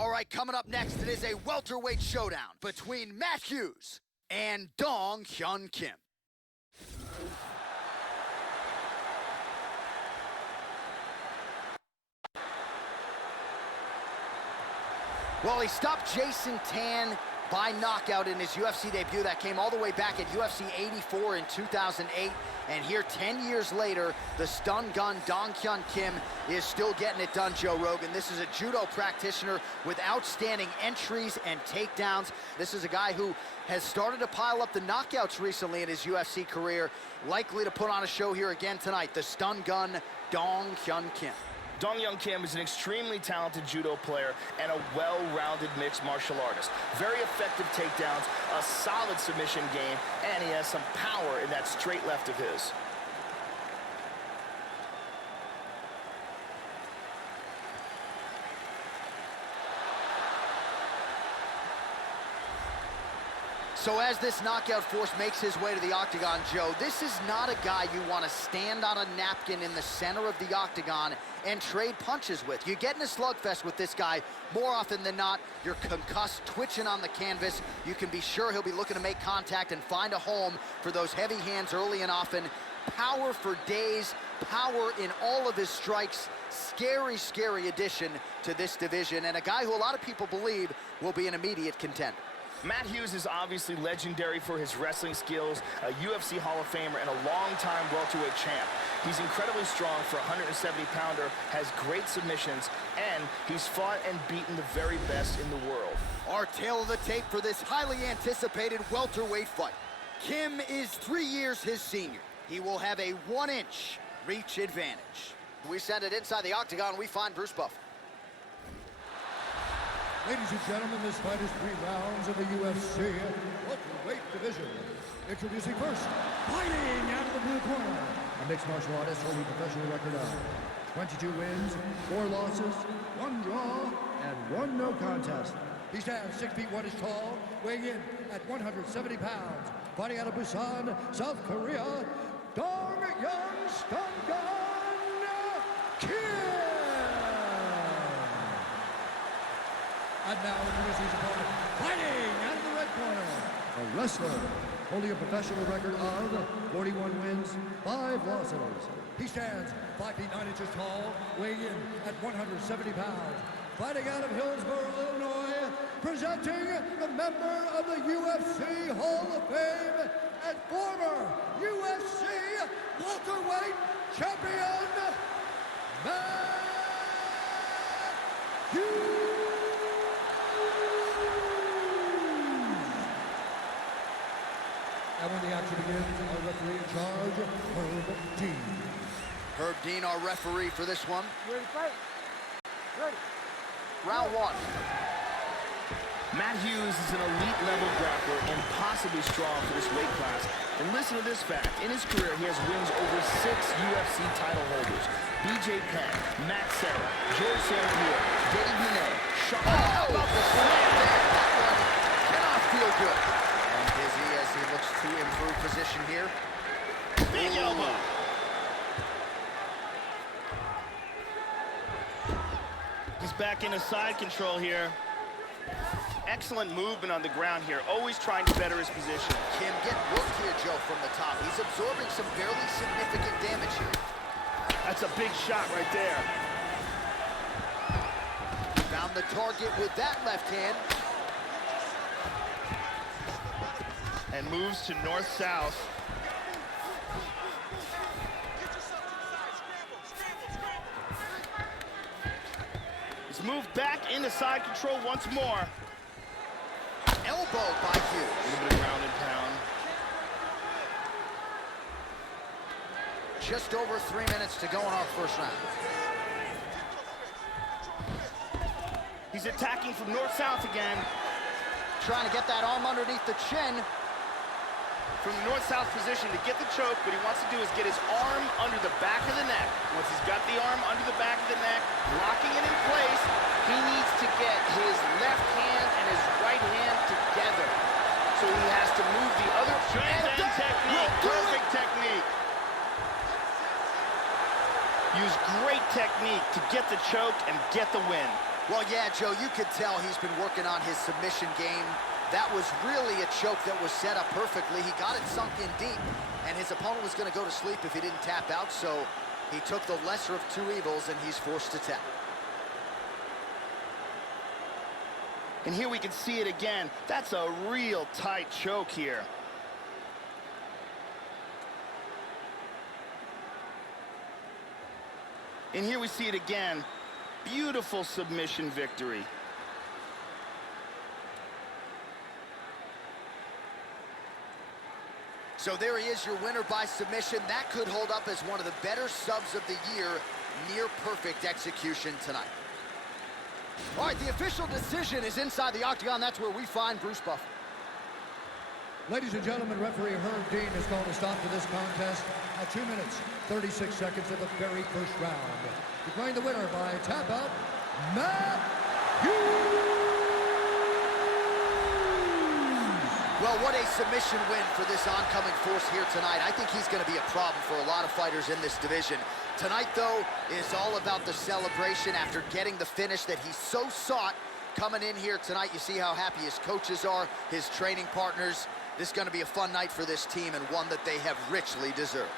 All right, coming up next, it is a welterweight showdown between Matt Hughes and Dong Hyun Kim. Well, he stopped Jason Tan by knockout in his UFC debut. That came all the way back at UFC 84 in 2008. And here, 10 years later, the stun gun Dong Hyun Kim is still getting it done, Joe Rogan. This is a judo practitioner with outstanding entries and takedowns. This is a guy who has started to pile up the knockouts recently in his UFC career. Likely to put on a show here again tonight, the stun gun Dong Hyun Kim. Dong Hyun Kim is an extremely talented judo player and a well-rounded mixed martial artist. Very effective takedowns, a solid submission game, and he has some power in that straight left of his. So as this knockout force makes his way to the octagon, Joe, this is not a guy you want to stand on a napkin in the center of the octagon and trade punches with. You get in a slugfest with this guy, more often than not, you're concussed, twitching on the canvas. You can be sure he'll be looking to make contact and find a home for those heavy hands early and often. Power for days, power in all of his strikes. Scary, scary addition to this division, and a guy who a lot of people believe will be an immediate contender. Matt Hughes is obviously legendary for his wrestling skills, a UFC Hall of Famer, and a long-time welterweight champ. He's incredibly strong for a 170-pounder, has great submissions, and he's fought and beaten the very best in the world. Our tale of the tape for this highly anticipated welterweight fight. Kim is 3 years his senior. He will have a 1-inch reach advantage. We send it inside the octagon, we find Bruce Buffer. Ladies and gentlemen, this fight is 3 rounds of the UFC welterweight division. Introducing first, fighting out of the blue corner, a mixed martial artist holding a professional record of 22 wins, 4 losses, 1 draw, and 1 no contest. He stands 6 feet 1 inches tall, weighing in at 170 pounds. Fighting out of Busan, South Korea, Dong Hyun Stun Gun Kim. And now introducing his opponent, fighting out of the red corner, a wrestler holding a professional record of 41 wins, 5 losses. He stands 5 feet 9 inches tall, weighing in at 170 pounds. Fighting out of Hillsborough, Illinois, presenting the member of the UFC Hall of Fame and former UFC welterweight champion, Matt Hughes. And when the action begins, our referee in charge, Herb Dean. Herb Dean, our referee for this one. Ready to fight? Ready. Round 1. Matt Hughes is an elite-level grappler and possibly strong for this weight class. And listen to this fact. In his career, he has wins over 6 UFC title holders. BJ Penn, Matt Serra, George St. Pierre, Dave Monet, Sean... How about the slam there? That one cannot feel good. And Dizzy as he looks to improve position here. Big elbow. He's back into side control here. Excellent movement on the ground here, always trying to better his position. Kim get worked here, Joe, from the top. He's absorbing some fairly significant damage here. That's a big shot right there. Found the target with that left hand. And moves to north-south. He's moved back into side control once more. Elbow by Hughes. A little bit of ground and pound. Just over 3 minutes to go in our first round. He's attacking from north-south again. Trying to get that arm underneath the chin. From the north-south position to get the choke, what he wants to do is get his arm under the back of the neck. Once he's got the arm under the back of the neck, locking it in place, he needs to get his left hand and his right hand together. So he has to move the other hand technique. Perfect technique. Use great technique to get the choke and get the win. Well, yeah, Joe, you could tell he's been working on his submission game. That was really a choke that was set up perfectly. He got it sunk in deep, and his opponent was going to go to sleep if he didn't tap out, so he took the lesser of two evils, and he's forced to tap. And here we can see it again. That's a real tight choke here. And here we see it again. Beautiful submission victory. So there he is, your winner by submission. That could hold up as one of the better subs of the year. Near perfect execution tonight. All right, the official decision is inside the octagon. That's where we find Bruce Buffer. Ladies and gentlemen, referee Herb Dean has called a stop to this contest at 2 minutes, 36 seconds of the very first round. Declaring the winner by tap out, Matt Hughes! Well, what a submission win for this oncoming force here tonight. I think he's going to be a problem for a lot of fighters in this division. Tonight, though, is all about the celebration after getting the finish that he so sought. Coming in here tonight, you see how happy his coaches are, his training partners. This is going to be a fun night for this team and one that they have richly deserved.